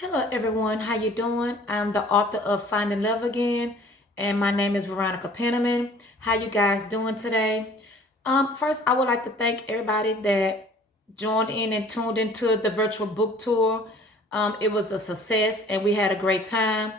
Hello everyone, how you doing? I'm the author of Finding Love Again, and my name is Veronica Penniman. How you guys doing today? First, I would like to thank everybody that joined in and tuned into the virtual book tour. It was a success, and we had a great time.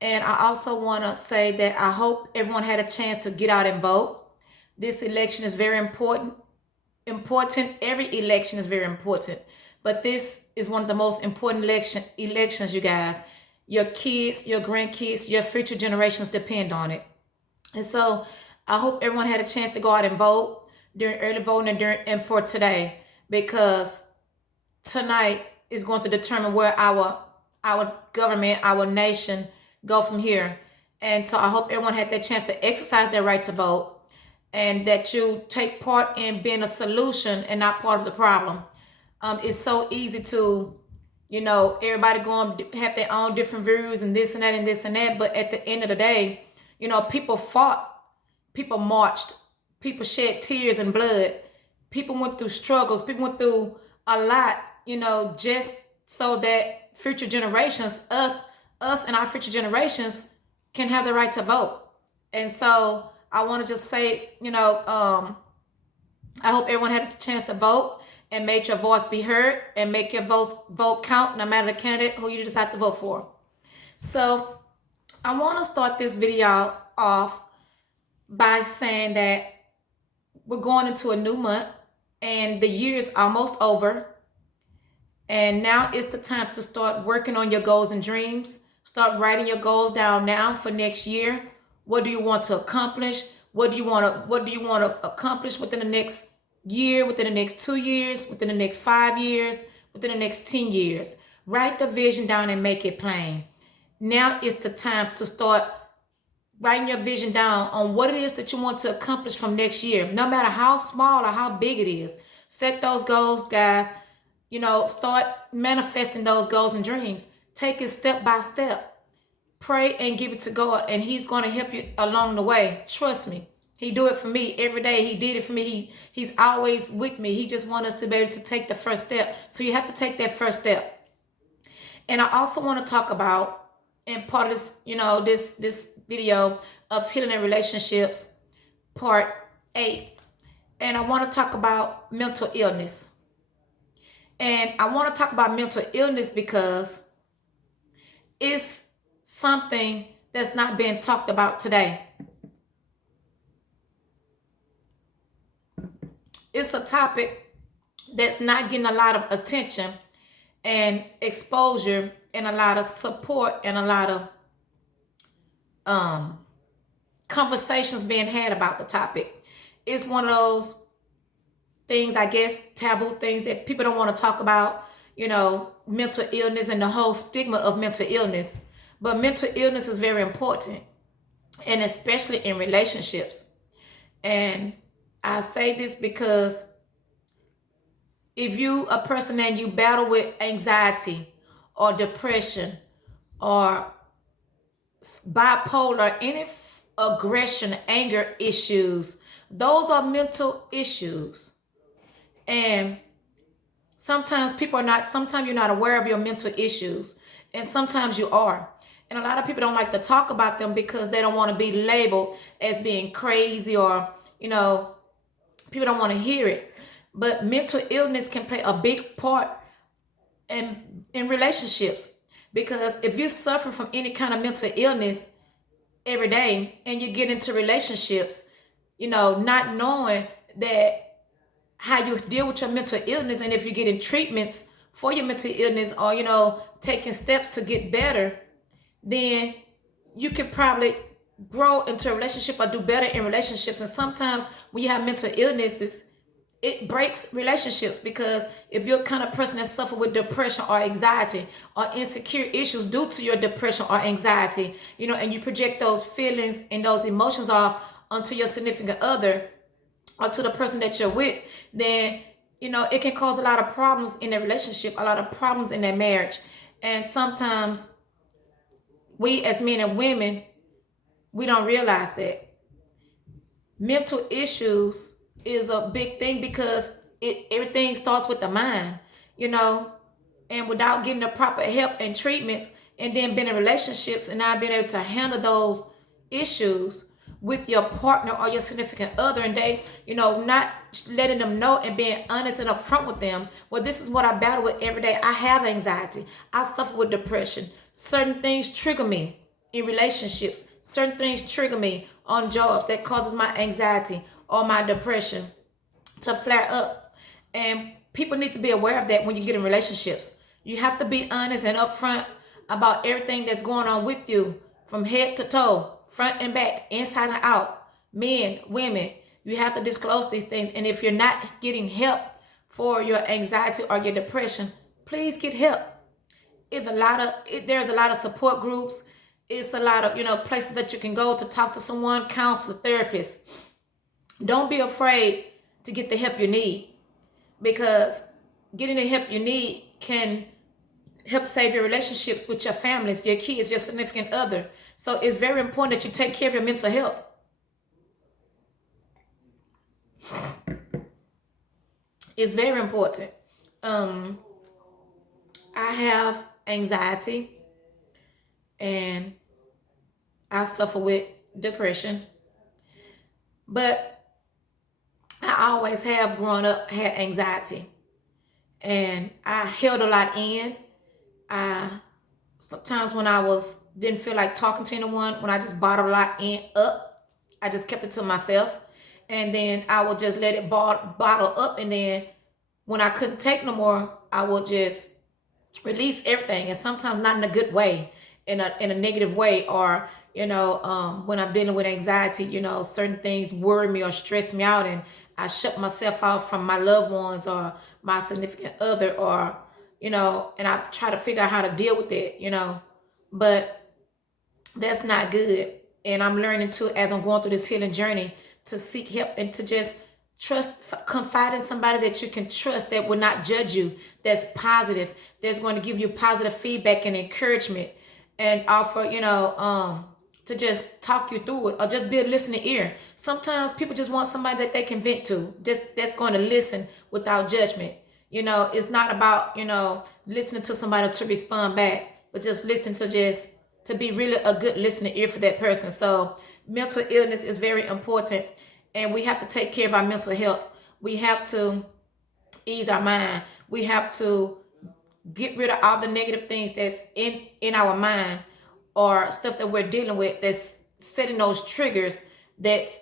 And I also want to say that I hope everyone had a chance to get out and vote. This election is very important. Every election is very important, but this is one of the most important elections, you guys. Your kids, your grandkids, your future generations depend on it. And so I hope everyone had a chance to go out and vote during early voting and for today, because tonight is going to determine where our government, our nation go from here. And so I hope everyone had that chance to exercise their right to vote, and that you take part in being a solution and not part of the problem. It's so easy to, everybody going to have their own different views and this and that and this and that. But at the end of the day, people fought, people marched, people shed tears and blood, people went through struggles, people went through a lot, just so that future generations, us and our future generations can have the right to vote. And so I want to just say, I hope everyone had a chance to vote and made your voice be heard and make your vote count, no matter the candidate who you decide to vote for. So I want to start this video off by saying that we're going into a new month and the year is almost over. And now is the time to start working on your goals and dreams. Start writing your goals down now for next year. What do you want to accomplish? What do you want to accomplish within the next year, within the next 2 years, within the next 5 years, within the next 10 years? Write the vision down and make it plain. Now is the time to start writing your vision down on what it is that you want to accomplish from next year, no matter how small or how big it is. Set those goals, guys. Start manifesting those goals and dreams. Take it step by step. Pray and give it to God, and He's going to help you along the way. Trust me. He do it for me every day. He did it for me. He's always with me. He just wants us to be able to take the first step. So you have to take that first step. And I also want to talk about, in part of this, this video of healing in relationships, part 8. And I want to talk about mental illness. And I want to talk about mental illness because it's something that's not being talked about today. It's a topic that's not getting a lot of attention and exposure and a lot of support and a lot of conversations being had about the topic. It's one of those things, I guess, taboo things that people don't want to talk about, mental illness and the whole stigma of mental illness. But mental illness is very important, and especially in relationships. And I say this because if you a person and you battle with anxiety or depression or bipolar, any aggression, anger issues, those are mental issues. And sometimes you're not aware of your mental issues, and sometimes you are. And a lot of people don't like to talk about them because they don't want to be labeled as being crazy, or, people don't want to hear it. But mental illness can play a big part in relationships, because if you suffer from any kind of mental illness every day and you get into relationships, not knowing that how you deal with your mental illness, and if you're getting treatments for your mental illness, or taking steps to get better, then you can probably grow into a relationship or do better in relationships. And sometimes when you have mental illnesses, it breaks relationships, because if you're the kind of person that suffer with depression or anxiety or insecure issues due to your depression or anxiety, and you project those feelings and those emotions off onto your significant other or to the person that you're with, then it can cause a lot of problems in their relationship, a lot of problems in their marriage. And sometimes we as men and women, we don't realize that mental issues is a big thing, because everything starts with the mind. and without getting the proper help and treatments, and then being in relationships and not being able to handle those issues with your partner or your significant other, and they, not letting them know and being honest and upfront with them. Well, this is what I battle with every day. I have anxiety. I suffer with depression. Certain things trigger me in relationships. Certain things trigger me on jobs that causes my anxiety or my depression to flare up. And people need to be aware of that when you get in relationships. You have to be honest and upfront about everything that's going on with you from head to toe, front and back, inside and out. Men, women, you have to disclose these things. And if you're not getting help for your anxiety or your depression, please get help. There's a lot of support groups. It's a lot of, places that you can go to talk to someone, counselor, therapist. Don't be afraid to get the help you need, because getting the help you need can help save your relationships with your families, your kids, your significant other. So it's very important that you take care of your mental health. It's very important. I have anxiety and I suffer with depression, but I always have grown up, had anxiety, and I held a lot in. I sometimes when didn't feel like talking to anyone, when I just bottled a lot up, I just kept it to myself, and then I would just let it bottle up, and then when I couldn't take no more, I would just release everything, and sometimes not in a good way, in a negative way, or when I'm dealing with anxiety, certain things worry me or stress me out, and I shut myself off from my loved ones or my significant other, or and I try to figure out how to deal with it, but that's not good. And I'm learning to, as I'm going through this healing journey, to seek help and to just confide in somebody that you can trust, that will not judge you, that's positive, that's going to give you positive feedback and encouragement, and offer, to just talk you through it, or just be a listening ear. Sometimes people just want somebody that they can vent to, just that's going to listen without judgment. It's not about, listening to somebody to respond back, but just listen to be really a good listening ear for that person. So mental illness is very important, and we have to take care of our mental health. We have to ease our mind. We have to get rid of all the negative things that's in our mind, or stuff that we're dealing with that's setting those triggers, that's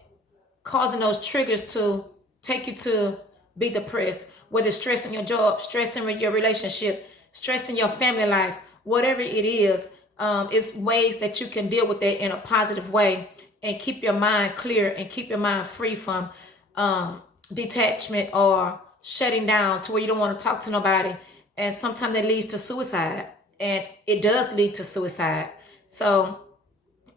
causing those triggers to take you to be depressed, whether it's stressing your job, stressing with your relationship, stressing your family life, whatever it is. It's ways that you can deal with that in a positive way and keep your mind clear and keep your mind free from detachment or shutting down to where you don't want to talk to nobody. And sometimes that leads to suicide, and it does lead to suicide. So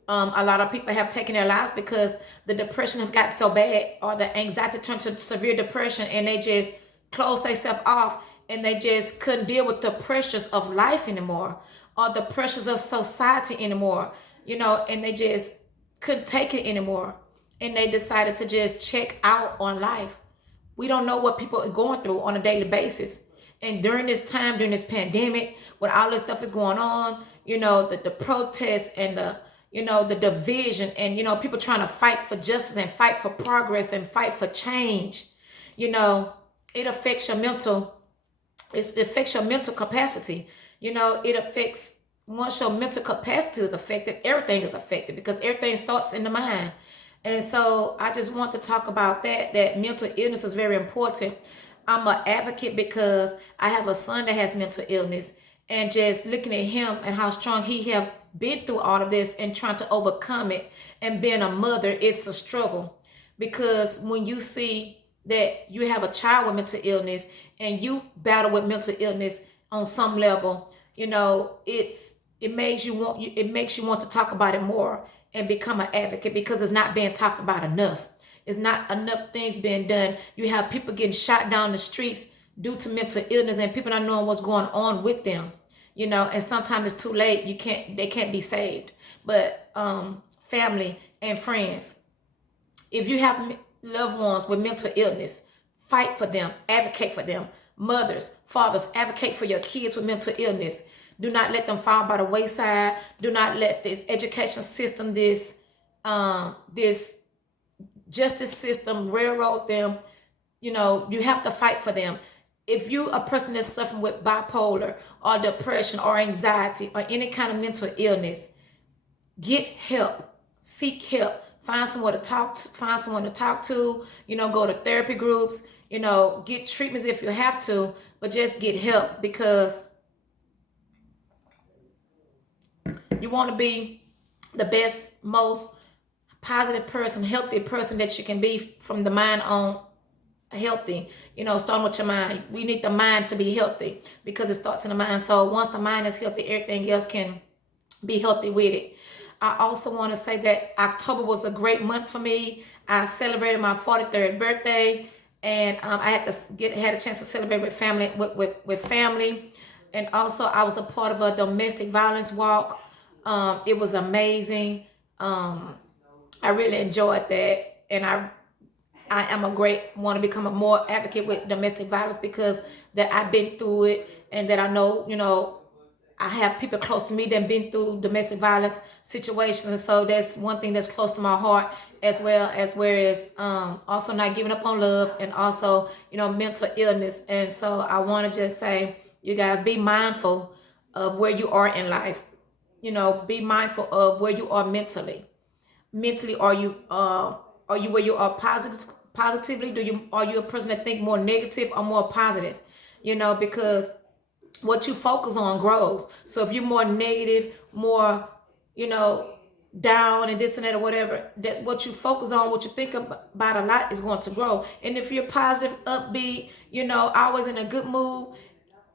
a lot of people have taken their lives because the depression have gotten so bad, or the anxiety turned to severe depression, and they just closed themselves off, and they just couldn't deal with the pressures of life anymore, or the pressures of society anymore, and they just couldn't take it anymore, and they decided to just check out on life. We don't know what people are going through on a daily basis. And during this time, during this pandemic, when all this stuff is going on, the protests and the division, and, people trying to fight for justice and fight for progress and fight for change, it affects your it affects your mental capacity. It affects, once your mental capacity is affected, everything is affected, because everything starts in the mind. And so I just want to talk about that mental illness is very important. I'm an advocate because I have a son that has mental illness, and just looking at him and how strong he have been through all of this and trying to overcome it, and being a mother, it's a struggle, because when you see that you have a child with mental illness and you battle with mental illness on some level, it makes you want to talk about it more and become an advocate, because it's not being talked about enough. It's not enough things being done. You have people getting shot down the streets due to mental illness, and people not knowing what's going on with them. And sometimes it's too late. They can't be saved. But family and friends, if you have loved ones with mental illness, fight for them, advocate for them, Mothers, fathers, advocate for your kids with mental illness. Do not let them fall by the wayside. Do not let this education system, this justice system railroad them. You have to fight for them. If you a person that's suffering with bipolar or depression or anxiety or any kind of mental illness, get help. Seek help. Find someone to talk to. Find someone to talk to. Go to therapy groups. Get treatments if you have to, but just get help, because you want to be the best, most positive person, healthy person that you can be from the mind on healthy. Starting with your mind. We need the mind to be healthy because it starts in the mind. So once the mind is healthy, everything else can be healthy with it. I also want to say that October was a great month for me. I celebrated my 43rd birthday, and I had a chance to celebrate with family, with family, and also I was a part of a domestic violence walk. It was amazing. I really enjoyed that, and I am want to become a more advocate with domestic violence, because that I've been through it, and that I know, I have people close to me that have been through domestic violence situations. And so that's one thing that's close to my heart, as well as whereas also not giving up on love, and also, mental illness. And so I want to just say, you guys, be mindful of where you are in life. Be mindful of where you are mentally. Are you where you are positively? Are you a person that think more negative or more positive? Because what you focus on grows. So if you're more negative, more, down and this and that or whatever, that what you focus on, what you think about a lot is going to grow. And if you're positive, upbeat, always in a good mood,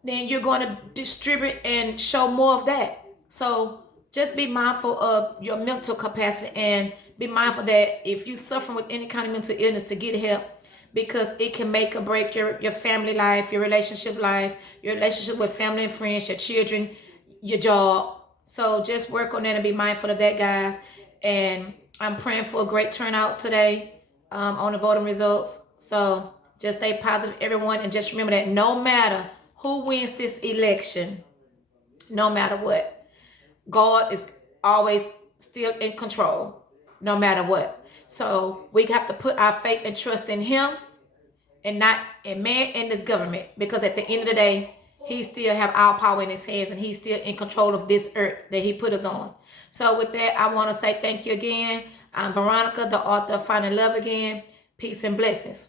then you're going to distribute and show more of that. So just be mindful of your mental capacity, and be mindful that if you're suffering with any kind of mental illness, to get help, because it can make or break your family life, your relationship life, your relationship with family and friends, your children, your job. So just work on that and be mindful of that, guys. And I'm praying for a great turnout today on the voting results. So just stay positive, everyone. And just remember that no matter who wins this election, no matter what, God is always still in control, no matter what. So we have to put our faith and trust in Him, and not in man and this government, because at the end of the day, He still have our power in His hands, and He's still in control of this earth that He put us on. So with that, I want to say thank you again. I'm Veronica, the author of Finding Love Again. Peace and blessings.